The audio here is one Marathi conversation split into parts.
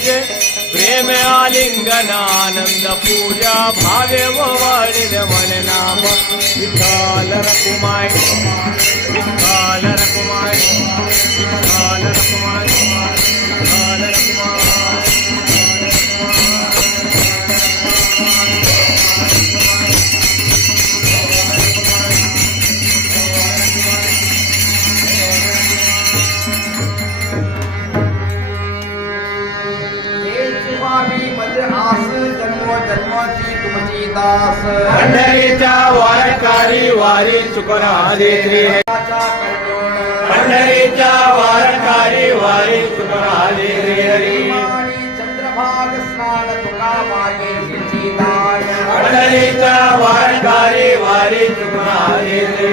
तुझे प्रेम आलिंगन आनंद पूजा भावे वाढील मन नाम विठ्ठल रखुमाय विठ्ठल रखुमाय विठ्ठल रखुमाय विठ्ठल रखुमाय। जन्माची तुमची दास पंढरीच्या वारकरी वारी चुकना देत्री पंढरीच्या वारकरी वारी चुकना देत्री चंद्रभाग स्नान तुका मागे दान पंढरीच्या वारकरी वारी चुकना देत्री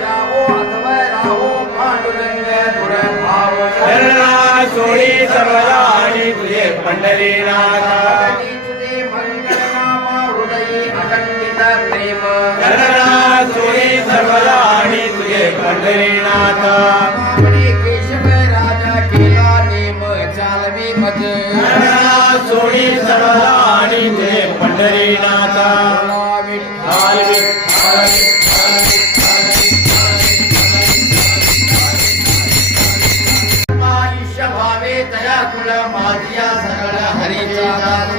जाओ अथवा राहो पांडुरंग दुर्भाव शरणा सोडी सर्वदा आणि तुझे पंढरीनाथ सर्वदा आणि तुझे पंढरीनाथ केशव राजा केला नेम चालवी मज सोडी सर्वदा आणि तुझे पंढरीनाथ विठ्ठल विठ्ठल आयुष्य भावे तया कुळ माझिया सगळ हरीचा दास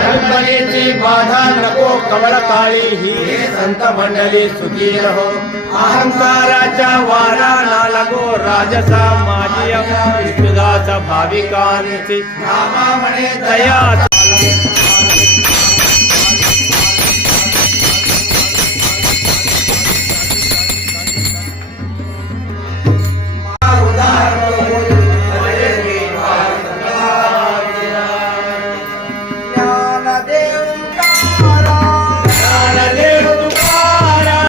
कल्पनेची बाधा नको कवळ काळी ही संत मंडळी सुखी रहो अहंकाराच्या वारा ना लगो राजसा माझी विष्णुदास भाविकांची नामा म्हणे दया